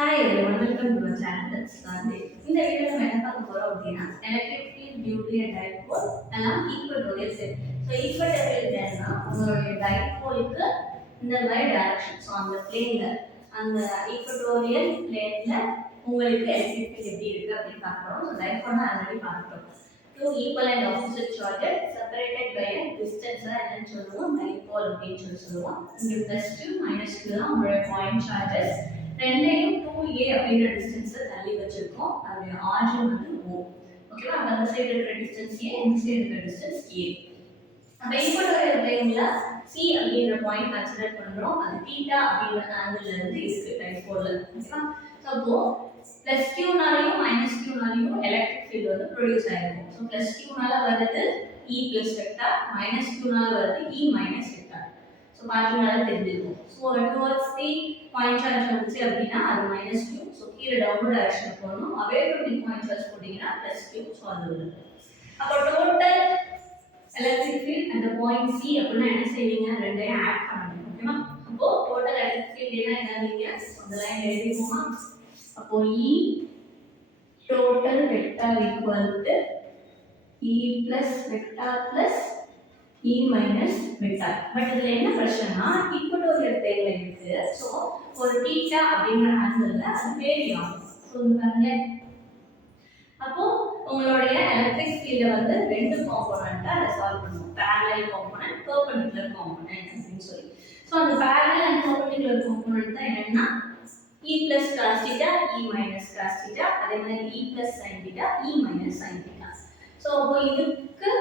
Hi everyone, welcome to our channel. That's Sunday. இந்த வீடியோல நம்ம என்ன பார்க்க போறோம் அப்படின்னா electric field due to a dipole எல்லாம் ஈக்குவட்டோரியல் செட். ஸோ ஈக்குவட்டோரியல் என்னன்னா உங்களுடைய டைபோலுக்கு இந்த மாதிரி டைரக்ஷன். ஸோ அந்த பிளேன்ல அந்த ஈக்குவட்டோரியல் பிளேன்ல உங்களுக்கு எலக்ட்ரிக் ஃபீல்ட் எப்படி இருக்கு அப்படின்னு பார்க்குறோம். ஸோ டைபோல்னா ஆல்ரெடி பார்த்துட்டோம். Two equal and opposite charges separated by a distance என்னன்னு சொல்லுவோம் டைபோல் அப்படின்னு சொல்லுவோம். இங்க +2 -2 தான் உங்களுடைய பாயிண்ட் சார்ஜஸ். ரெண்டையும் 2a அப்படிங்கிற டிஸ்டன்ஸை தள்ளி வச்சிருக்கோம். அதோட ஆரிஜின் வந்து O. ஓகேவா? அப்ப அந்த சைடு இருக்கிற டிஸ்டன்ஸ் a, இந்த சைடு இருக்கிற டிஸ்டன்ஸ் a. அப்ப ஈக்குவட்டோரியல் பிளேன்ல C அப்படிங்கிற பாயிண்ட் கன்சிடர் பண்றோம். அது θ அப்படிங்கிற ஆங்கிள் இருந்து இருக்கு டைபோல்ல. ஓகேவா? சோ அப்போ +q னாலயும் -q னாலயும் எலக்ட்ரிக் ஃபீல்ட் வந்து ப்ரொடியூஸ் ஆயிருக்கும். சோ +q னால வருது E plus வெக்டார், -q னால வருது E minus வெக்டார். ஸோ பார்த்தீங்கனாலே தெரிஞ்சிருக்கும். So towards the point charge வந்துச்சு அப்படின்னா அது -q. ஸோ கீழே டவுன்வர்ட் டைரக்ஷன் போகணும். Away from the point charge போட்டிங்கன்னா +q. ஸோ அது வருது. அப்போ டோட்டல் எலக்ட்ரிக் ஃபீல்ட் அந்த பாயிண்ட் C அப்படின்னா என்ன செய்வீங்க? ரெண்டையும் ஆட் பண்ணணும். ஓகேவா? அப்போ டோட்டல் எலக்ட்ரிக் ஃபீல்ட் என்னவீங்க? அந்த லைன் எழுதிப்போமா? அப்போ E total vector equal to E plus vector plus E minus vector. But இதுல என்ன பிரச்சனைனா ஈக்குவட்டோரியல் பிளேன்ல இருக்கு. சோ ஒரு θ அப்படிங்கிற ஆங்கிள்ல அது வேரி ஆகும். சோ பாருங்க. அப்போ உங்களுடைய எலக்ட்ரிக் ஃபீல்ட் வந்து ரெண்டு காம்போனன்ட்டா சால்வ் பண்ணுவோம். parallel component, perpendicular component அப்படின்னு சொல்லி. சோ அந்த parallel and perpendicular component தான் என்னன்னா E plus cos theta, E minus cos theta, அதே மாதிரி E plus sin theta, E minus sin theta. So அப்போ இதுக்கு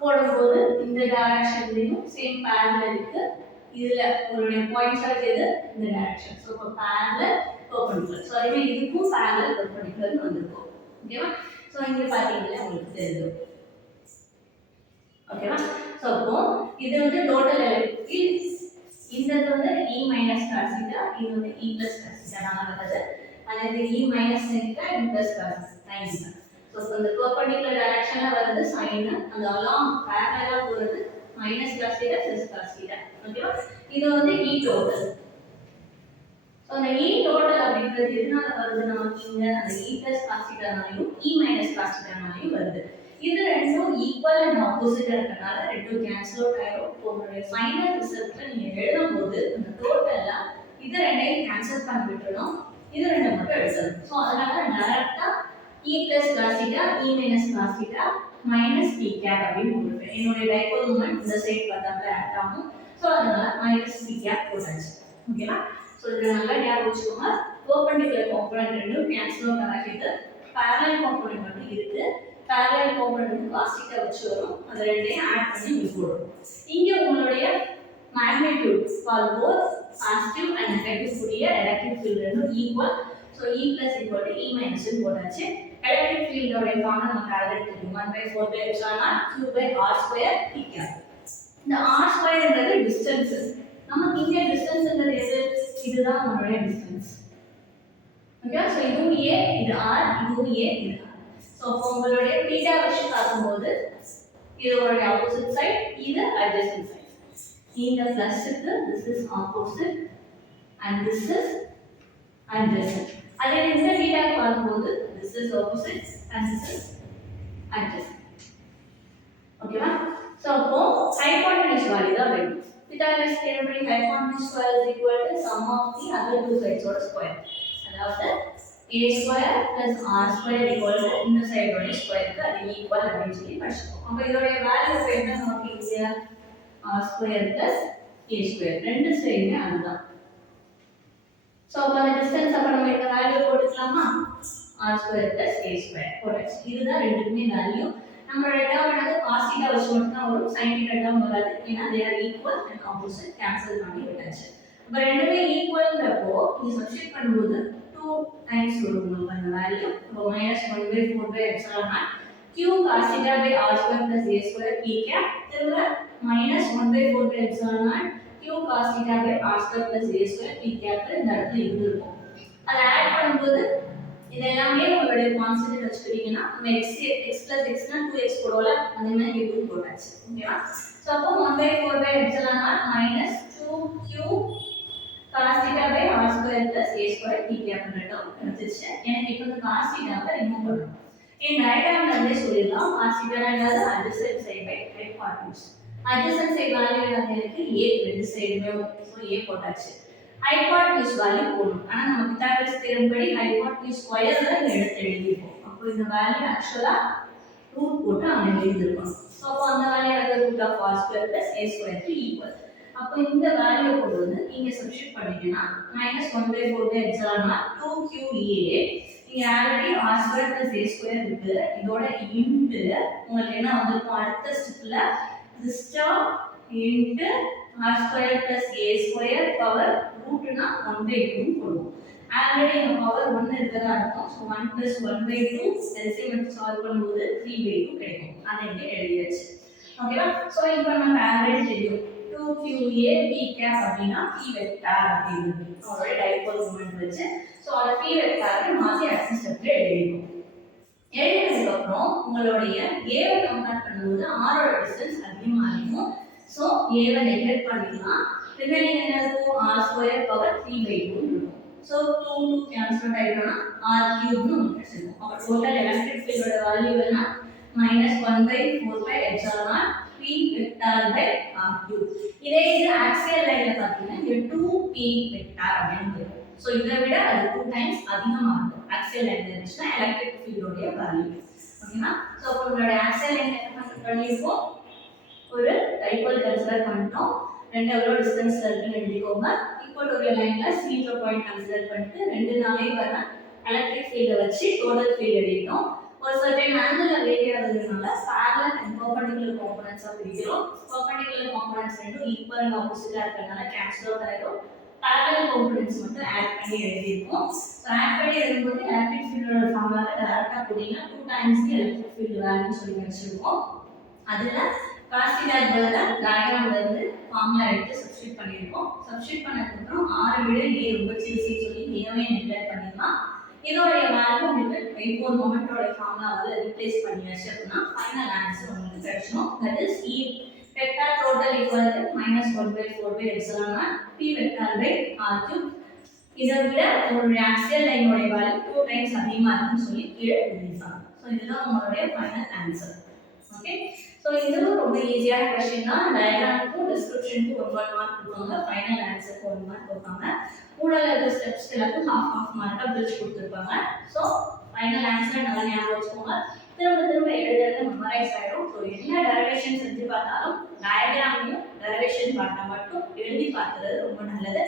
போடும்போது இந்த டைரக்ஷன்லயும் சேம் parallel இருக்கு. இதுல ஒரு பாயிண்ட் சார்ஜ் எது? இந்த டைரக்ஷன். சோ இப்போ parallel perpendicular. சோ அதே இதுக்கும் parallel perpendicular வந்திருக்கும். ஓகேவா? சோ இங்க பாத்தீங்கன்னா உங்களுக்கு தெரியும். ஓகேவா? சோ அப்போ இது வந்து டோட்டல் எலக்ட்ரிக் ஃபீல்ட். இந்த வந்து E minus cos theta, இது வந்து E plus cos theta நாம வருது. அதே E minus sin theta, E plus cos sin theta. So the perpendicular direction வருது sin, அந்த along parallel போறது minus cos theta plus cos theta. ஓகேவா? இது வந்து E total. So அந்த E total அப்படிங்கிறது எதனால வருது? நமக்கு இங்க அந்த E plus cos theta னாலயும் E minus cos theta னாலயும் வருது. இது ரெண்டும் ஈக்குவல் அண்ட் ஆப்போசிட்டா இருக்கனால ரெண்டும் கேன்சல் அவுட் ஆயிடும். உங்களுடைய ஃபைனல் ரிசல்ட்ல நீங்க எழுதும்போது அந்த டோட்டலா இது ரெண்டையும் கேன்சல் பண்ணி விட்டுறணும். இது ரெண்டு மட்டும் எழுதணும். சோ அதனால டைரக்ட்டா E plus cos theta, E minus cos theta minus t cap அப்படின்னு போட்டுருக்கேன். என்னோட டைபோல் மொமெண்ட் இந்த சைடு பார்த்தாலே ஆட் ஆகும். சோ அதனால minus t cap போட்டாச்சு. ஓகேவா? சோ இத நல்லா ஞாபகம் வச்சுக்கோங்க. பெர்பெண்டிகுலர் காம்போனன்ட் ரெண்டும் கேன்சல் அவுட் ஆகிடுது. parallel காம்போனன்ட் மட்டும் இருக்கு. parallel component cos theta வச்சு வரும். அது ரெண்டையும் ஆட் பண்ணி இங்க போடுறோம். இங்க உங்களுடைய magnitude for both positive and negative கூடிய electric field ரெண்டும் equal. So E plus equal to E minus ன்னு போட்டாச்சு. electric field ஓட ஃபார்முலா நமக்கு ஆல்ரெடி தெரியும். 1/4π q by r square theta. இந்த r square ன்றது distance. நமக்கு இங்க டிஸ்டன்ஸ்ன்றது எது? இதுதான் நம்மளுடைய டிஸ்டன்ஸ். ஓகே? சோ இதுவும் a, இது r, இதுவும் a, இது r. சோ உங்களுடைய θ வச்சு பார்க்கும்போது இது ஒரு ஆப்போசிட் சைடு, இது அட்ஜசன்ட் சைடு. இந்த பிளஸ்க்கு this is opposite and this is adjacent. அதே இந்த θ பார்க்கும்போது this is opposite and this is adjacent. ஓகேவா? சோ அப்போ hypotenuse value தான் வேணும். Pythagoras theorem படி hypotenuse square is equal to sum of the other two sides ஓட ஸ்கொயர். அதாவது a square plus r square equal to இந்த சைடோட ஸ்கொயருக்கு அது ஈக்குவல் அப்படின்னு சொல்லி படிச்சுக்கோம். அப்ப இதோட வேல்யூ இப்ப என்ன நமக்கு இங்க r square plus a square ரெண்டு சைடுமே அதுதான். சோ அப்ப அந்த டிஸ்டன்ஸ் அப்ப நம்ம இந்த வேல்யூ போட்டுக்கலாமா? r square plus a square போட்டாச்சு. இதுதான் ரெண்டுக்குமே வேல்யூ. நம்மளோட டேர்ம் என்னது? cos theta வச்சு மட்டும் தான் வரும். sin theta டேர்ம் வராது. ஏன்னா they are equal and opposite cancel பண்ணி விட்டாச்சு. அப்ப ரெண்டுமே ஈக்குவல்ன்றப்போ நீ சப்ஸ்டிட்யூட் பண்ணும்போது 2 times வரும் உங்களுக்கு அந்த வேல்யூ. அப்போ -1/4π q cos theta by r square plus a square p cap திரும்ப -1/4π q cos theta by r square plus a square p cap இந்த இடத்துல இருக்கும். அதை ஆட் பண்ணும்போது இது எல்லாமே உங்களுடைய கான்ஸ்டன்ட் வச்சுக்கிட்டீங்கன்னா நம்ம x plus x னா 2x போடுவோம்ல, அதே மாதிரி இங்க போட்டாச்சு. ஓகேவா? சோ அப்போ 1/4π minus 2q cos theta by r square plus a square theta அப்படின்ற டேர்ம் கிடைச்சிருச்சு. எனக்கு இப்போ இந்த cos theta வை ரிமூவ் பண்ணணும். இந்த டயகிராம்ல இருந்தே சொல்லிடலாம் cos theta என்னது adjacent side by hypotenuse. adjacent side value என்னது எனக்கு a ரெண்டு சைடுமே ஸோ a போட்டாச்சு. hypotenuse வேல்யூ போடணும். ஆனா நம்ம பித்தாகரஸ் தியரம் படி hypotenuse ஸ்கொயர் தான் எடுத்து எழுதிருக்கோம். அப்போ இந்த வேல்யூ ஆக்சுவலா ரூட் போட்டு அங்க எழுதிருக்கோம். ஸோ அப்போ அந்த வேல்யூ என்னது root of r square plus a square க்கு ஈக்குவல். அப்போ இந்த வேல்யூ கொண்டு வந்து நீங்க சப்ஸ்டிட்யூட் பண்ணிட்டீங்கன்னா -1/4 2qEA இங்க already r square plus a square இருக்கு. இதோட இன்ட் உங்களுக்கு என்ன வந்திருக்கும் அடுத்த ஸ்டெப்ல this term இன்ட் r square plus a square power ரூட்னா 1/2 போடுவோம். ஆல்ரெடி இங்க பவர் 1 இருக்கதா அர்த்தம். ஸோ 1 + 1/2 எல்சிஎம் எடுத்து சால்வ் பண்ணும்போது 3/2 கிடைக்கும். அதை இங்க எழுதியாச்சு. ஓகேவா? ஸோ இப்போ நம்ம ஆல்ரெடி தெரியும் 2QA B cap அப்படின்னா P வெக்டார் அப்படின்னு நம்மளோட டைபோல் மொமெண்ட் வச்சு ஸோ அதை P வெக்டாரை மாற்றி ஆக்சிஸ் ஸ்டெப்ல எழுதிருக்கோம். எழுதினதுக்கு அப்புறம் உங்களுடைய ஏவை கம்பேர் பண்ணும்போது ஆரோட டிஸ்டன்ஸ் அதிகமாக இருக்கும். ஸோ ஏவை நெக்லெக்ட் பண்ணிக்கலாம். ரிமைனிங் என்ன இருக்கும் r ஸ்கொயர் பவர் 3/2 இருக்கும். ஸோ 2 கேன்சல் ஆயிடும்னா r கியூப்னு ஒன்று கிடைச்சிருக்கும். அப்போ டோட்டல் எலக்ட்ரிக் ஃபீல்டோட வேல்யூ என்ன -1/4 P vector by r cube. இதே இது ஆக்சியல் லைன்ல பார்த்தீங்கன்னா இது 2p வெக்டார் அப்படின்னு வரும். ஸோ இதை விட அது 2 டைம்ஸ் அதிகமாக இருக்கும். ஆக்சியல் லைன்ல இருந்துச்சுன்னா எலக்ட்ரிக் ஃபீல்டோட வேல்யூ. ஓகேவா? ஸோ அப்போ உங்களோட ஆக்சியல் லைன் என்ன பண்ணியிருக்கோம் ஒரு டைபோல் கன்சிடர் பண்ணிட்டோம். ரெண்டு எவ்வளோ டிஸ்டன்ஸ்ல இருக்குன்னு எழுதிக்கோங்க. ஈக்குவட்டோரியல் லைன்ல சென்டர் பாயிண்ட் கன்சிடர் பண்ணிட்டு ரெண்டு நாளே வர எலக்ட்ரிக் ஃபீல்டை வச்சு டோட்டல் ஃபீல்ட் எழுதிட்டோம். ஒரு certain angle வேரி ஆகுறதுனால parallel and perpendicular components பிரிக்கிறோம். perpendicular components ரெண்டும் equal and opposite இருக்கறனால cancel out ஆயிடும். parallel components மட்டும் ஆட் பண்ணி எழுதிருக்கோம். ஸோ ஆட் பண்ணி எழுதும்போது எலக்ட்ரிக் ஃபீல்டோட ஃபார்முலாவை டைரக்டா போட்டீங்கன்னா 2 times the electric field value சொல்லி வச்சிருக்கோம். அதுல cos theta பதிலா டயகிராம்ல இருந்து ஃபார்முலா எடுத்து சப்ஸ்டிட்யூட் பண்ணிருக்கோம். சப்ஸ்டிட்யூட் பண்ணதுக்கு அப்புறம் r விட a ரொம்ப சிறுசுன்னு சொல்லி a-வை நெக்லெக்ட் பண்ணிடலாம். இதோட வேல்யூ உங்களுக்கு டைபோல் மொமெண்டோட ஃபார்முலாவால ரீப்ளேஸ் பண்ணியாச்சு அப்படின்னா ஃபைனல் ஆன்சர் உங்களுக்கு கிடைச்சிடும். That is E vector total equal to -1/4 P vector by r cube. இதை விட உங்களுடைய ஆக்சியல் லைனோட வேல்யூ 2 டைம்ஸ் அதிகமாக இருக்குன்னு சொல்லி கீழே எழுதிருக்காங்க. ஸோ இதுதான் உங்களுடைய ஃபைனல் ஆன்சர். ஓகே, ஸோ இதுவும் ரொம்ப ஈஸியான கொஸ்டின் தான். டயக்ராமுக்கும் டிஸ்கிரிப்ஷனுக்கும் 1 மார்க் கொடுப்பாங்க, ஃபைனல் ஆன்சருக்கு 1 மார்க் கொடுப்பாங்க. கூட இருக்க ஸ்டெப்ஸ் எல்லாத்துக்கும் half மார்க்காக பிரிச்சு கொடுத்துருப்பாங்க. ஸோ ஃபைனல் ஆன்சர் நல்லா ஞாபகம் வச்சுக்கோங்க. திரும்ப திரும்ப எழுதுறது மெமரைஸ் ஆகிடும். ஸோ என்ன டெரிவேஷன் செஞ்சு பார்த்தாலும் டயக்ராமையும் டெரிவேஷன் பார்த்தா மட்டும் எழுதி பார்த்துறது ரொம்ப நல்லது.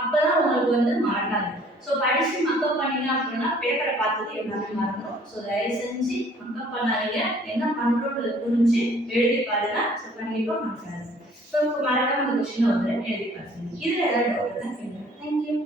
அப்போதான் உங்களுக்கு மறக்காது. ஸோ படிச்சு மக்கப் பண்ணீங்க அப்படின்னா பேப்பரை பார்த்தது எல்லாமே மறந்துடும். ஸோ தயவு செஞ்சு மக்கப் பண்ணாதீங்க, என்ன பண்ணுறோன்றதை புரிஞ்சு எழுதி பாருங்க. ஸோ கண்டிப்பாக மறக்காது. ஸோ இப்போ மறக்காம இந்த கொஸ்டின் எழுதி பாருங்க. இதில் ஏதாவது டவுட் தான் கேளுங்க. Thank you.